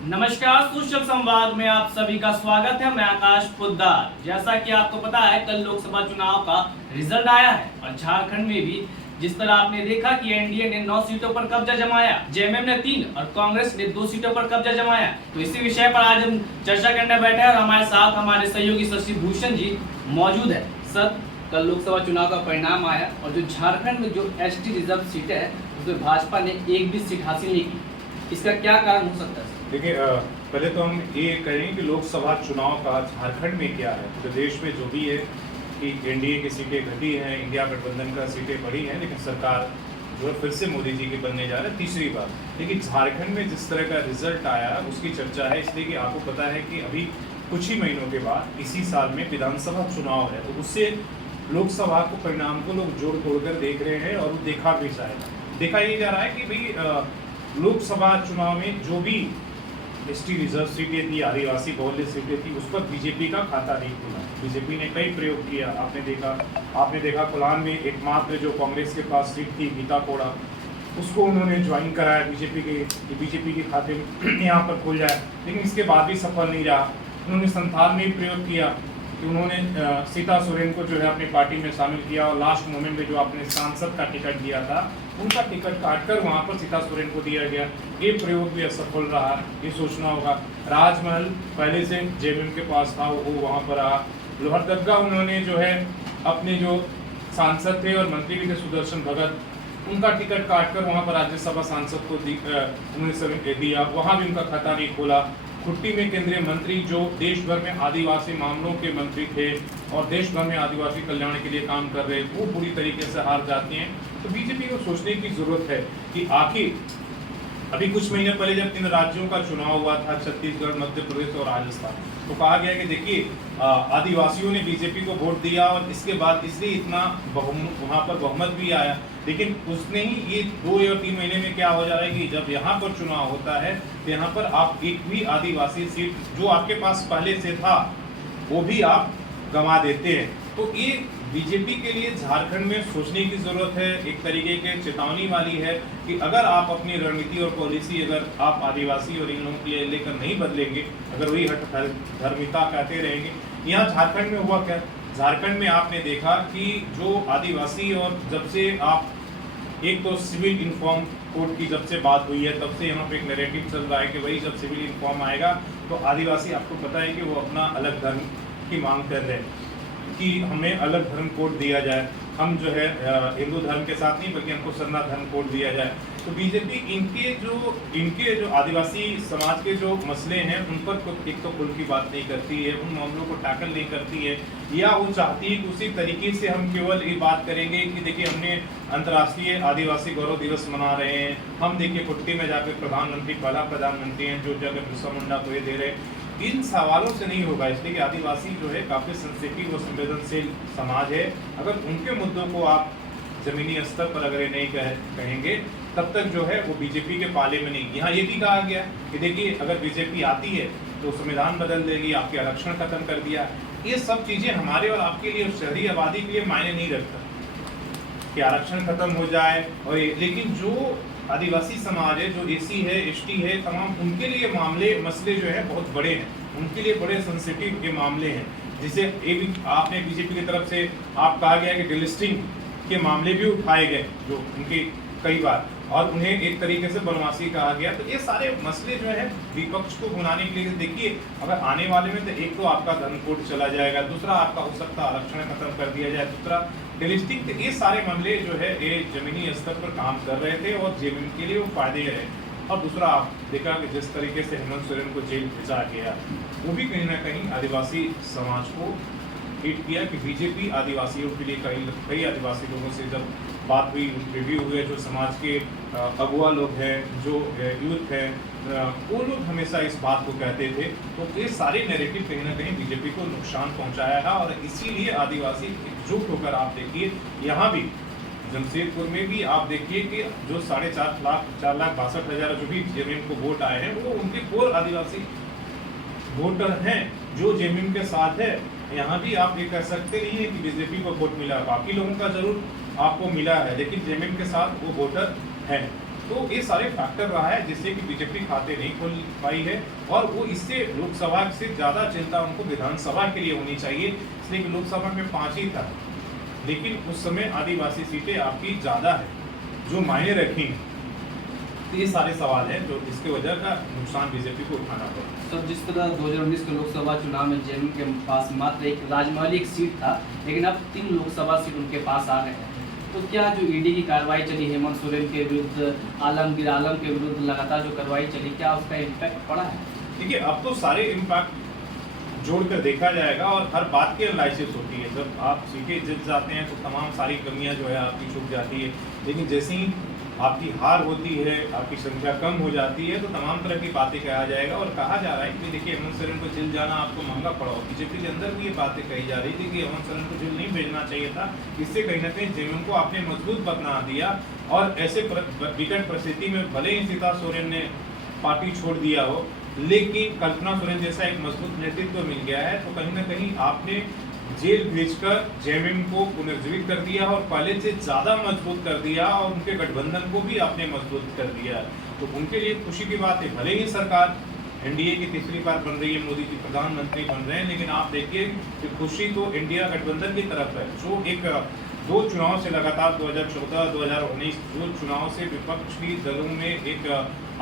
नमस्कार, सूचक संवाद में आप सभी का स्वागत है। मैं आकाश पोद्दार। जैसा कि आपको पता है, कल लोकसभा चुनाव का रिजल्ट आया है और झारखंड में भी जिस तरह आपने देखा कि एनडीए ने 9 सीटों पर कब्जा जमाया, जेएमएम ने 3 और कांग्रेस ने 2 सीटों पर कब्जा जमाया। तो इसी विषय पर आज हम चर्चा करने बैठे हैं और हमारे साथ हमारे सहयोगी शशि भूषण जी मौजूद है। सर, कल लोकसभा चुनाव का परिणाम आया और जो झारखंड में जो एसटी रिजर्व सीटें है उसमें भाजपा ने एक भी सीट हासिल नहीं की। इसका क्या कारण हो सकता है? देखिए, पहले तो हम ये कहें कि लोकसभा चुनाव का झारखंड में क्या है। प्रदेश में जो भी है कि एनडीए की सीटें घटी हैं, इंडिया गठबंधन का सीटें बढ़ी हैं, लेकिन सरकार जो है फिर से मोदी जी की बनने जा रहा है तीसरी बार। लेकिन झारखंड में जिस तरह का रिजल्ट आया उसकी चर्चा है, इसलिए कि आपको पता है कि अभी कुछ ही महीनों के बाद इसी साल में विधानसभा चुनाव है, तो उससे लोकसभा को परिणाम को लोग जोड़ तोड़ कर देख रहे हैं और वो देखा भी जाएगा। देखा ये जा रहा है कि भाई लोकसभा चुनाव में जो भी एसटी रिजर्व सीटें थी, आदिवासी बहुल्य सीटें थी, उस पर बीजेपी का खाता नहीं खुला। बीजेपी ने कई प्रयोग किया। आपने देखा कुलान में एकमात्र जो कांग्रेस के पास सीट थी गीता कोड़ा, उसको उन्होंने ज्वाइन कराया बीजेपी के खाते में यहाँ पर खुल जाए, लेकिन इसके बाद भी सफल नहीं रहा। उन्होंने संथाल में प्रयोग किया कि उन्होंने सीता सोरेन को जो है अपनी पार्टी में शामिल किया और लास्ट मोमेंट में जो आपने सांसद का टिकट दिया था उनका टिकट काटकर वहां पर सीता सोरेन को दिया गया। ये प्रयोग भी असफल रहा। ये सोचना होगा, राजमहल पहले से जेएमएम के पास था, वो वहां पर रहा। लोहरदगा उन्होंने जो है अपने जो सांसद थे और मंत्री भी थे सुदर्शन भगत, उनका टिकट काटकर वहां पर राज्यसभा सांसद को उन्होंने दिया, वहां भी उनका खाता नहीं खोला। खुट्टी में केंद्रीय मंत्री जो देश भर में आदिवासी मामलों के मंत्री थे और देश भर में आदिवासी कल्याण के लिए काम कर रहे, वो पूरी तरीके से हार जाती हैं। तो बीजेपी को सोचने की जरूरत है कि आखिर अभी कुछ महीने पहले जब 3 राज्यों का चुनाव हुआ था, छत्तीसगढ़, मध्य प्रदेश और राजस्थान, तो कहा गया कि देखिए आदिवासियों ने बीजेपी को वोट दिया और इसके बाद इसलिए इतना वहाँ पर बहुमत भी आया। लेकिन उसने ही ये 2 या 3 महीने में क्या हो जा रहा है कि जब यहाँ पर चुनाव होता है तो यहाँ पर आप एक भी आदिवासी सीट जो आपके पास पहले से था वो भी आप गंवा देते हैं। तो ये बीजेपी के लिए झारखंड में सोचने की जरूरत है। एक तरीके के चेतावनी वाली है कि अगर आप अपनी रणनीति और पॉलिसी अगर आप आदिवासी और इन लोगों के लिए लेकर नहीं बदलेंगे, अगर वही धर्मिता कहते रहेंगे। यहाँ झारखंड में हुआ क्या? झारखंड में आपने देखा कि जो आदिवासी और जब से आप एक तो सिविल इन्फॉर्म कोड की जब से बात हुई है तब से यहाँ पे एक नैरेटिव चल रहा है कि वही जब सिविल इन्फॉर्म आएगा तो आदिवासी, आपको पता है कि वो अपना अलग धर्म की मांग कर रहे हैं कि हमें अलग धर्म कोड दिया जाए। हम जो है हिंदू धर्म के साथ नहीं बल्कि हमको सरना धर्म कोड दिया जाए। तो बीजेपी इनके जो आदिवासी समाज के जो मसले हैं उन पर एक तो खुल की बात नहीं करती है, उन मामलों को टैकल नहीं करती है, या वो चाहती है कि उसी तरीके से हम केवल ये बात करेंगे कि देखिए हमने अंतर्राष्ट्रीय आदिवासी गौरव दिवस मना रहे हैं, हम देखिए कुट्टी में जाकर प्रधानमंत्री, पहला प्रधानमंत्री हैं जो जगह बिरसा मुंडा को ये दे रहे हैं। इन सवालों से नहीं होगा, इसलिए कि आदिवासी जो है काफ़ी सेंसिटिव और संवेदनशील समाज है। अगर उनके मुद्दों को आप जमीनी स्तर पर अगर ये नहीं कहेंगे तब तक जो है वो बीजेपी के पाले में नहीं। यहाँ ये भी कहा गया कि देखिए अगर बीजेपी आती है तो संविधान बदल देगी, आपके आरक्षण खत्म कर दिया। ये सब चीज़ें हमारे और आपके लिए, शहरी आबादी के लिए मायने नहीं रखता कि आरक्षण खत्म हो जाए। और लेकिन जो आदिवासी समाज है, जो एसी है, एसटी है, तमाम उनके लिए मसले जो है बहुत बड़े हैं, उनके लिए बड़े सेंसिटिव के मामले हैं। जिसे ये भी आपने बीजेपी की तरफ से आप कहा गया कि डिलिस्टिंग के मामले भी उठाए गए जो उनके कई बार, और उन्हें एक तरीके से बनवासी कहा गया। तो ये सारे मसले जो है विपक्ष को भुनाने के लिए, देखिए अगर आने वाले में तो एक तो आपका धर्म कोड चला जाएगा, दूसरा आपका हो सकता है आरक्षण खत्म कर दिया जाए, दूसरा डिलिस्टिंग। तो ये सारे मामले जो है ये जमीनी स्तर पर काम कर रहे थे और जेएमएम के लिए वो फायदे रहे। और दूसरा आप देखा कि जिस तरीके से हेमंत सोरेन को जेल भेजा गया, वो भी कहीं ना कहीं आदिवासी समाज को हिट किया कि बीजेपी आदिवासियों के लिए कई आदिवासी लोगों से जब बात हुई, रिव्यू हुए, जो समाज के अगुआ लोग हैं, जो यूथ हैं, वो लोग हमेशा इस बात को कहते थे। तो ये सारे नैरेटिव कहीं ना कहीं बीजेपी को नुकसान पहुंचाया है और इसीलिए आदिवासी एकजुट होकर आप देखिए यहाँ भी जमशेदपुर में भी आप देखिए कि जो 4,62,000 जो भी जेएमएम को वोट आए हैं वो उनके कोर आदिवासी वोटर हैं जो जेएमएम के साथ है। यहाँ भी आप ये कह सकते नहीं है कि बीजेपी को वोट मिला, बाकी लोगों का जरूर आपको मिला है, लेकिन जेएमएम के साथ वो वोटर हैं। तो ये सारे फैक्टर रहा है जिससे कि बीजेपी खाते नहीं खोल पाई है, और वो इससे लोकसभा से ज़्यादा चिंता उनको विधानसभा के लिए होनी चाहिए, इसलिए कि लोकसभा में 5 ही था, लेकिन उस समय आदिवासी सीटें आपकी ज़्यादा है जो मायने रखी। तो ये सारे सवाल हैं जो इसके वजह का नुकसान बीजेपी को उठाना पड़ा। तो जिस तरह 2019 के लोकसभा चुनाव में जेएमएम के पास मात्र एक राजमहल एक सीट था, लेकिन अब 3 लोकसभा सीट उनके पास आ गए हैं। तो क्या जो ईडी की कार्रवाई चली हेमंत सोरेन के विरुद्ध, आलमगीर आलम के विरुद्ध लगातार जो कार्रवाई चली, क्या उसका इम्पैक्ट पड़ा है? देखिए, अब तो सारे इम्पैक्ट जोड़कर देखा जाएगा और हर बात की एनालिसिस होती है। जब आप सीटें जीत जाते हैं तो तमाम सारी कमियां जो है आपकी छूट जाती है, लेकिन जैसे ही आपकी हार होती है, आपकी संख्या कम हो जाती है, तो तमाम तरह की बातें कहा जाएगा। और कहा जा रहा है कि देखिए, हेमंत सोरेन को जेल जाना आपको महंगा पड़ा। बीजेपी के अंदर भी ये बातें कही जा रही थी कि हेमंत सोरेन को जेल नहीं भेजना चाहिए था, इससे कहीं ना कहीं जेएमएम को आपने मजबूत बना दिया। और ऐसे विकट परिस्थिति में भले ही सीता सोरेन ने पार्टी छोड़ दिया हो, लेकिन कल्पना सोरेन जैसा एक मजबूत नेतृत्व मिल गया है, तो कहीं ना कहीं आपने जेल भेजकर जेएमएम को पुनर्जीवित कर दिया और पहले से ज़्यादा मजबूत कर दिया, और उनके गठबंधन को भी आपने मजबूत कर दिया। तो उनके लिए खुशी की बात है। भले ही सरकार एनडीए की तीसरी बार बन रही है, मोदी जी प्रधानमंत्री बन रहे हैं, लेकिन आप देखिए कि खुशी तो इंडिया गठबंधन की तरफ है, जो एक 2 चुनाव से लगातार 2014, 2019 2 चुनाव से विपक्षी दलों में एक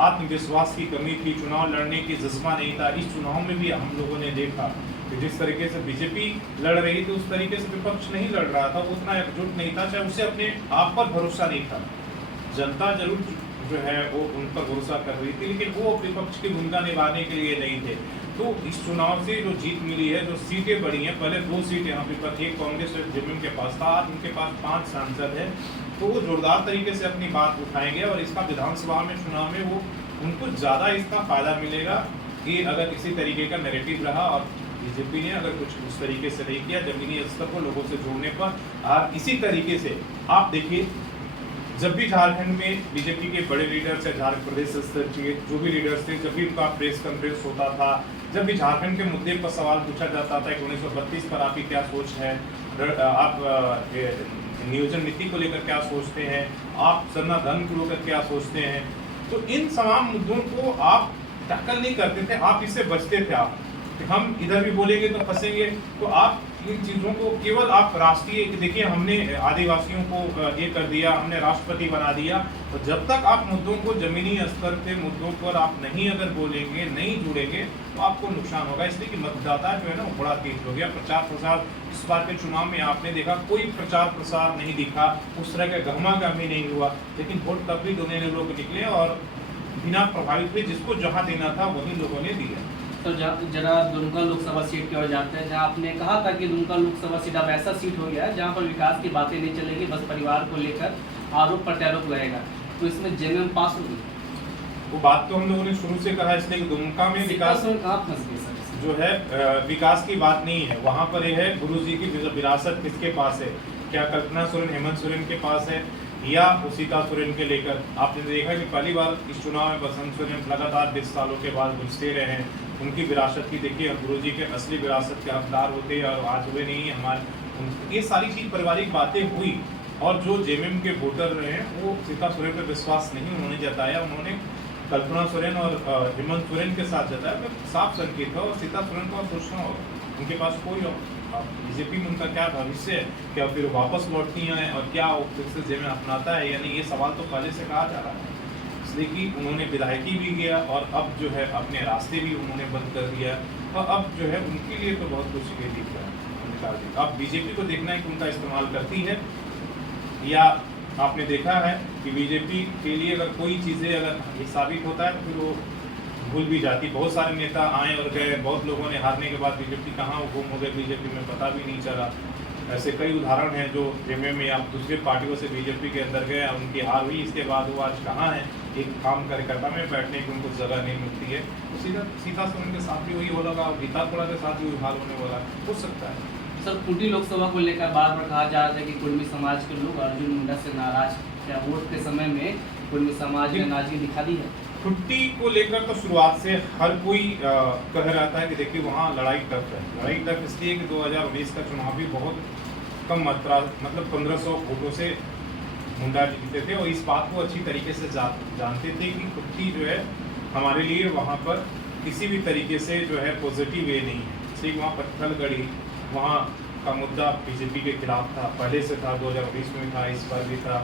आत्मविश्वास की कमी थी, चुनाव लड़ने की जज्बा नहीं था। इस चुनाव में भी हम लोगों ने देखा कि जिस तरीके से बीजेपी लड़ रही थी, उस तरीके से विपक्ष नहीं लड़ रहा था, उतना एकजुट नहीं था, चाहे उसे अपने आप पर भरोसा नहीं था। जनता जरूर जो है वो उन पर भरोसा कर रही थी, लेकिन वो विपक्ष की भूमिका निभाने के लिए नहीं थे। तो इस चुनाव से जो जीत मिली है, जो सीटें बढ़ी हैं, पहले 2 सीट यहाँ पे एक कांग्रेस और जेएमएम के पास था, आज उनके पास 5 सांसद है, तो वो जोरदार तरीके से अपनी बात उठाएंगे और इसका विधानसभा में चुनाव में वो उनको ज़्यादा इसका फायदा मिलेगा कि अगर इसी तरीके का नैरेटिव रहा और बीजेपी ने अगर कुछ उस तरीके से नहीं किया जमीनी स्तर को लोगों से जोड़ने पर। और इसी तरीके से आप देखिए, जब भी झारखंड में बीजेपी के बड़े लीडर्स या झारखंड प्रदेश स्तर के जो भी लीडर्स थे, जब भी उनका प्रेस कॉन्फ्रेंस होता था, जब भी झारखंड के मुद्दे पर सवाल पूछा जाता था कि 1932 पर आपकी क्या सोच है, आप नियोजन नीति को लेकर क्या सोचते हैं, आप सरना धन को लेकर क्या सोचते हैं, तो इन तमाम मुद्दों को आप टक्कर नहीं करते थे, आप इससे बचते थे। आप हम इधर भी बोलेंगे तो फंसेंगे, तो आप इन चीज़ों को केवल आप राष्ट्रीय, देखिए हमने आदिवासियों को ये कर दिया, हमने राष्ट्रपति बना दिया, तो जब तक आप मुद्दों को जमीनी स्तर के मुद्दों पर आप नहीं अगर बोलेंगे, नहीं जुड़ेंगे, तो आपको नुकसान होगा। इसलिए कि मतदाता जो है ना वो बड़ा तेज हो गया। प्रचार प्रसार इस बार के चुनाव में आपने देखा कोई प्रचार प्रसार नहीं दिखा, उस तरह का गहमा-गहमी नहीं हुआ, लेकिन वोट तब भी दोनों लोग निकले और बिना प्रभावित हुए जिसको जहाँ देना था वही लोगों ने दिया। तो जरा दुमका लोकसभा सीट की ओर जाते हैं, जहां आपने कहा था कि दुमका लोकसभा सीट अब ऐसा सीट हो गया है जहां पर विकास की बातें नहीं चलेगी, बस परिवार को लेकर आरोप प्रत्यारोप रहेगा, तो इसमें जेएमएम पास होगी। वो बात तो हम लोगों ने शुरू से कहा, इसलिए कि दुमका में विकास कहाँ फंस गए सर? जो है विकास की बात नहीं है, वहाँ पर यह है गुरु जी की विरासत किसके पास है, क्या कल्पना सोरेन हेमंत सोरेन के पास है या सीता सोरेन के लेकर। आपने देखा कि पहली बार इस चुनाव में बसंत सोरेन लगातार 20 सालों के बाद गुजरते रहे हैं, उनकी विरासत की देखिए, गुरु जी के असली विरासत के हकदार होते और आज हुए नहीं हमारे, ये सारी चीज़ पारिवारिक बातें हुई। और जो जेएमएम के वोटर रहे हैं वो सीता सोरेन पर विश्वास नहीं उन्होंने जताया, उन्होंने कल्पना सोरेन और हेमंत सोरेन के साथ जताया। तो साफ संकेत है, और सीता सोरेन को सोचना होगा, उनके पास कोई बीजेपी में उनका क्या भविष्य है, क्या फिर वापस लौटती हैं और क्या फिर से जेएमएम अपनाता है, यानी ये सवाल तो पहले से कहा जा रहा है। इसलिए कि उन्होंने विधायकी भी किया और अब जो है अपने रास्ते भी उन्होंने बंद कर दिया, और अब जो है उनके लिए तो बहुत कुछ ये दिख रहा है निकाल दिया। अब बीजेपी को देखना है कि उनका इस्तेमाल करती है, या आपने देखा है कि बीजेपी के लिए अगर कोई चीज़ें अगर ये साबित होता है तो फिर वो भूल भी जाती। बहुत सारे नेता आए और गए, बहुत लोगों ने हारने के बाद बीजेपी कहाँ गुम हो गए, बीजेपी में पता भी नहीं चला। ऐसे कई उदाहरण हैं जो जेएमएम में या दूसरे पार्टियों से बीजेपी के अंदर गए, उनकी हार हुई, इसके बाद वो आज कहाँ हैं, एक काम कार्यकर्ता में बैठने की उनको जगह नहीं मिलती है। तो सीता सोरेन के साथ भी वही हो लगा और गीता थोड़ा के साथ भी वही हाल होने वाला हो सकता है। सर, कुटी लोकसभा को लेकर बार बार कहा जा रहा था कि कुर्मी समाज के लोग अर्जुन मुंडा से नाराज, क्या वोट के समय में कुर्मी समाज ने नाराजगी दिखा दी है? छुट्टी को लेकर तो शुरुआत से हर कोई कह रहा था कि देखिए वहाँ लड़ाई टफ है। लड़ाई टफ इसलिए कि 2019 का चुनाव भी बहुत कम मात्रा, मतलब 1500 वोटों से मुंडा जी जीते थे और इस बात को अच्छी तरीके से जानते थे कि कुट्टी जो है हमारे लिए वहाँ पर किसी भी तरीके से जो है पॉजिटिव वे नहीं है। इसलिए वहाँ पत्थलगढ़ी वहाँ का मुद्दा बीजेपी के खिलाफ था, पहले से था, 2020 में था, इस बार भी था।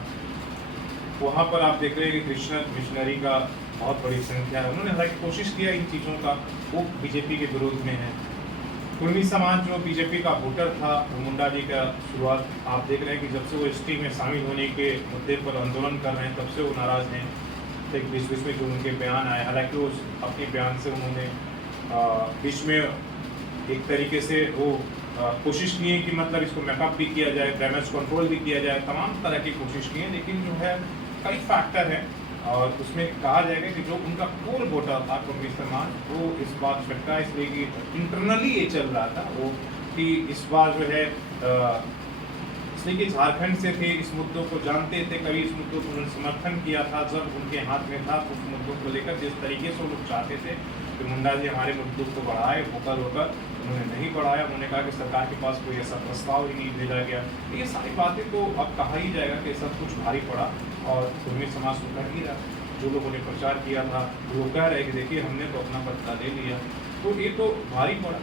वहाँ पर आप देख रहे हैं कि कृष्ण मिशनरी का बहुत बड़ी संख्या है। उन्होंने हालांकि कोशिश किया इन चीज़ों का, वो बीजेपी के विरोध में है। कुर्मी समाज जो बीजेपी का वोटर था, वो मुंडा जी का शुरुआत आप देख रहे हैं कि जब से वो एसटी में शामिल होने के मुद्दे पर आंदोलन कर रहे हैं तब से वो नाराज़ हैं। एक बीच में जो उनके बयान आए, हालांकि वो अपने बयान से उन्होंने बीच में एक तरीके से वो कोशिश की है कि मतलब इसको मेकअप भी किया जाए, डैमेज कंट्रोल भी किया जाए, तमाम तरह की कोशिश की है, लेकिन जो है कई फैक्टर हैं और उसमें कहा जाएगा कि जो उनका कोर वोटर था कुर्मी समाज, वो इस बार छटका इसलिए कि इंटरनली ये चल रहा था वो कि इस बार जो है इसलिए कि झारखंड से थे, इस मुद्दों को जानते थे, कभी इस मुद्दों को उन्होंने समर्थन किया था जब उनके हाथ में था, उस मुद्दों को लेकर जिस तरीके से वो लोग चाहते थे कि मुंडा जी हमारे मुद्दों को बढ़ाए, होकर उन्होंने नहीं बढ़ाया। उन्होंने कहा कि सरकार के पास कोई ऐसा प्रस्ताव ही नहीं भेजा गया। तो ये सारी बातें तो अब कहा ही जाएगा कि सब कुछ भारी पड़ा और कुर्मी समाज को कह ही रहा। जो लोगों ने प्रचार किया था वो कह रहे कि देखिए हमने तो अपना बदला ले लिया, तो ये तो भारी पड़ा।